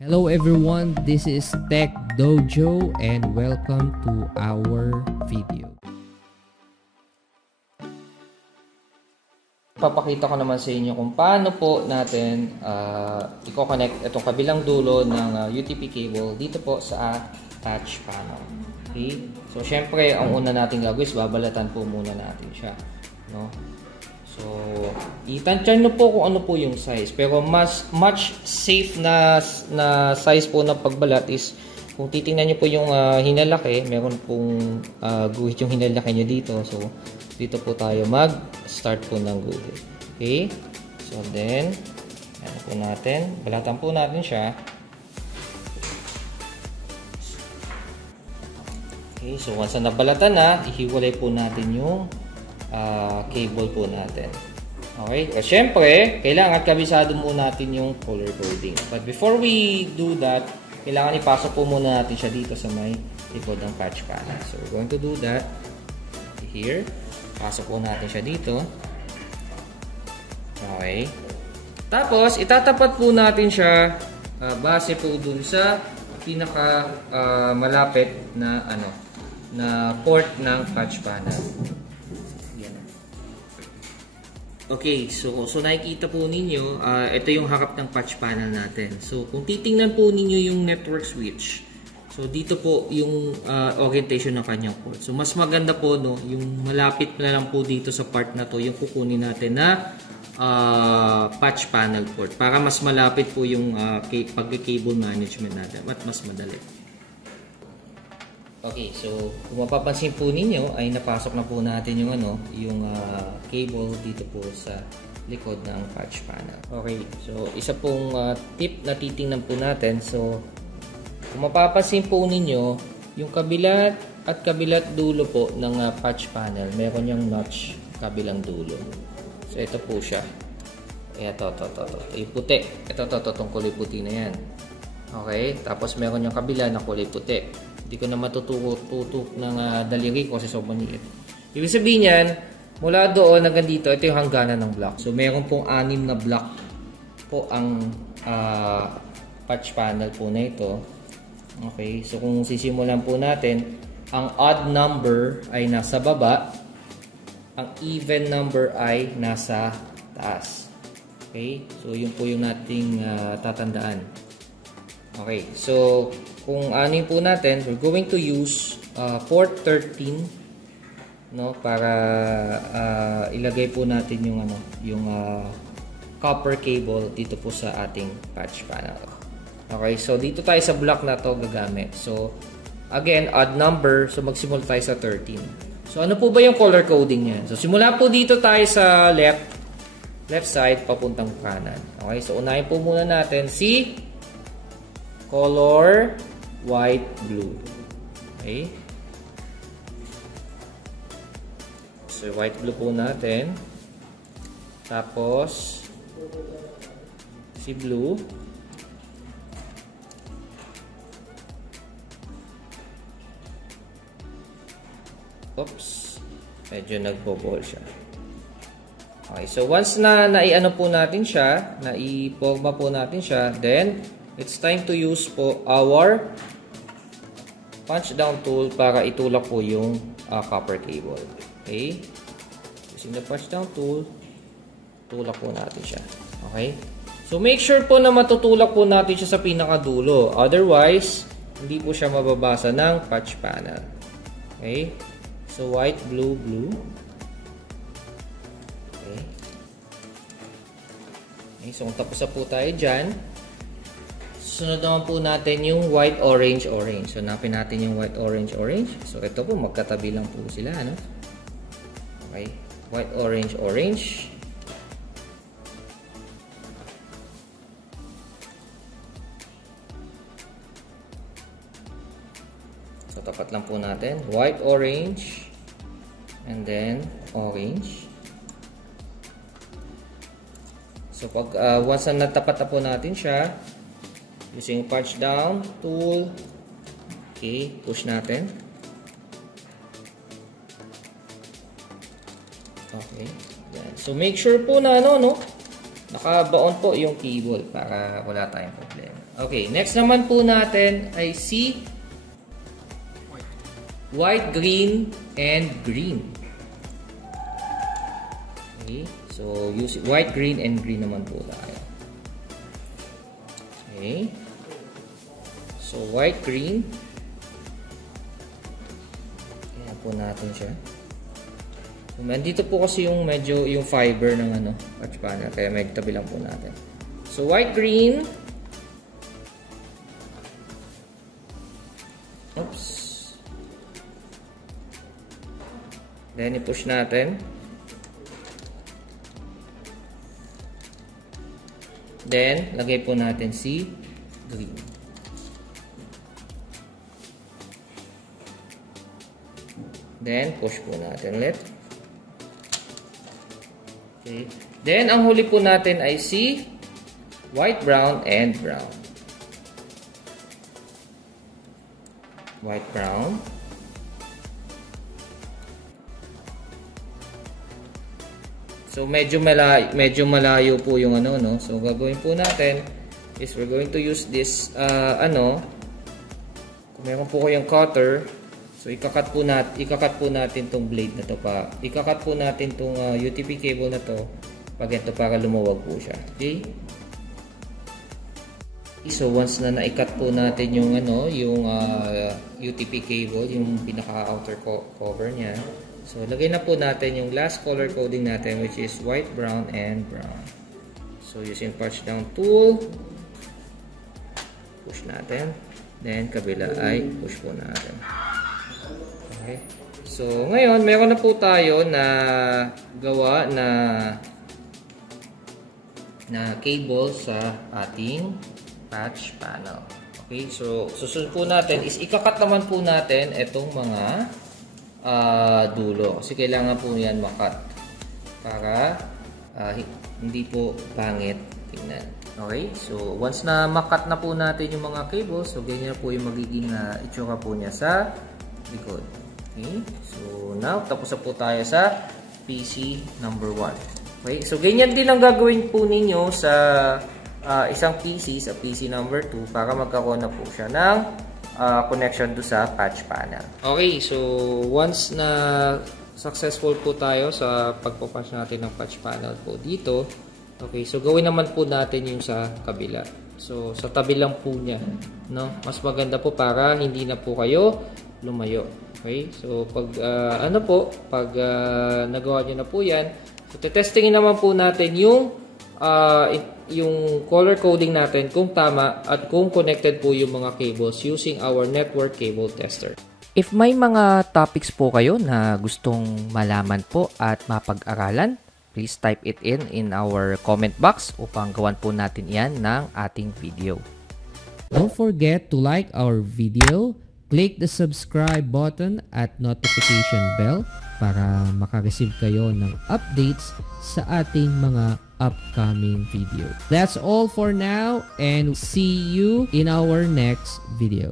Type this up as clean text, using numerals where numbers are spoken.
Hello everyone, this is Tech Dojo and welcome to our video. Papakita ko naman sa inyo kung paano po natin i-connect itong kabilang dulo ng UTP cable dito po sa touch panel. Okay? So syempre, ang una natin gagawin is babalatan po muna natin siya, no? So, itansyan nyo po kung ano po yung size. Pero much safe na size po ng pagbalat is kung titingnan nyo po yung hinalaki, meron pong guhit yung hinalaki nyo dito. So, dito po tayo mag-start po ng guhit. Okay? So, then, ano po natin? Balatan po natin siya. Okay, so once na nabalatan na, ihiwalay po natin yung cable po natin. Okay? Kasi syempre, kailangan kabisado muna natin yung color coding. But before we do that, kailangan ipasok po muna natin siya dito sa may likod ng patch panel. So, we're going to do that here. Pasok po natin siya dito. Okay? Tapos, itatapat po natin siya base po dun sa pinaka malapit na na port ng patch panel. Okay, so nakikita po ninyo, ito yung harap ng patch panel natin. So, kung titingnan po ninyo yung network switch, so dito po yung orientation ng kanyang port. So, mas maganda po, no, yung malapit na lang po dito sa part na to, yung kukunin natin na patch panel port. Para mas malapit po yung pag-cable management natin at mas madali. Okay, so kung mapapansin po ninyo ay napasok na po natin yung yung cable dito po sa likod ng patch panel. Okay, so isa pong tip na titingnan po natin. So kung mapapansin po ninyo, yung kabilat at kabilat dulo po ng patch panel, meron yung notch kabilang dulo. So ito po siya. Ito. Yung puti. Ito, itong kulay puti na yan. Okay, tapos meron yung kabila na kulay puti. Hindi ko na matututok ng daliri ko kasi sobrang liit. Ibig sabihin yan, mula doon hanggang dito, ito yung hangganan ng block. So, meron pong 6 na block po ang patch panel po na ito. Okay, so kung sisimulan po natin, ang odd number ay nasa baba, ang even number ay nasa taas. Okay, so yun po yung nating tatandaan. Okay, so kung anin po natin, we're going to use port 13, no, para ilagay po natin yung copper cable dito po sa ating patch panel. Okay, so dito tayo sa block na to gagamit. So again, odd number, so magsimula tayo sa 13. So ano po ba yung color coding niya? So simula po dito tayo sa left side papuntang kanan. Okay, so unahin po muna natin si color white, blue. Okay. So, white, blue po natin. Tapos, si blue. Oops. Medyo nagbo-ball siya. Okay. So, once na naiano po natin siya, naiporma po natin siya, then, it's time to use po our punch down tool para itulak po yung copper cable. Okay? Using the punch down tool, tulak po natin siya. Okay? So, make sure po na matutulak po natin siya sa pinakadulo. Otherwise, hindi po siya mababasa ng patch panel. Okay? So, white, blue, blue. Okay? Okay, so, kung tapos na po tayo dyan, sunod naman po natin yung white, orange, orange. So, napin natin yung white, orange, orange. So, ito po, magkatabi lang po sila, ano? Okay. White, orange, orange. So, tapat lang po natin. White, orange. And then, orange. So, pag once na natapat na po natin siya, using punch down tool, okay, push natin. Okay, yan. So make sure po na nakabaon po yung cable para wala tayong problema. Okay, next naman po natin ay si white, green, and green. Okay, so use white, green, and green naman po tayo. Okay, so white, green. Kaya po natin siya. So, nandito po kasi yung medyo yung fiber ng patch panel, kaya medyo tabi lang po natin. So white, green. Oops. Then i-push natin. Then lagay po natin si green. Then push po natin ulit. Okay. Then, ang huli po natin ay si white, brown, and brown. White, brown. So, medyo malayo po yung no? So, gagawin po natin is we're going to use this, kung meron po kayong cutter, so, ikakat po natin tong blade na to pa. Ikakat po natin tong UTP cable na to pag ito para lumuwag po siya. Okay? So, once na naikat po natin yung yung UTP cable, yung pinaka-outer cover niya. So, lagay na po natin yung last color coding natin, which is white, brown, and brown. So, using punch down tool, push natin. Then, kabila ay push po natin. Okay. So, ngayon, meron na po tayo na gawa na cable sa ating patch panel. Okay. So, susunod po natin is ikakat naman po natin itong mga dulo. Kasi kailangan po yan makat para hindi po pangit tingnan. Okay. So, once na makat na po natin yung mga cable, so ganyan po yung magiging itsura po niya sa likod. Okay, so now, tapos na po tayo sa PC number 1. Okay, so ganyan din ang gagawin po ninyo sa isang PC, sa PC number 2 para magkaroon na po siya ng connection do sa patch panel. Okay, so once na successful po tayo sa pagpapatch natin ng patch panel po dito, okay, so gawin naman po natin yung sa kabila. So, sa tabi lang po niya, no? Mas maganda po para hindi na po kayo lumayo. Okay? So, pag nagawa nyo na po yan, so, testingin naman po natin yung color coding natin kung tama at kung connected po yung mga cables using our network cable tester. If may mga topics po kayo na gustong malaman po at mapag-aralan, please type it in our comment box upang gawan po natin yan ng ating video. Don't forget to like our video, click the subscribe button at notification bell para makareceive kayo ng updates sa ating mga upcoming video. That's all for now and see you in our next video.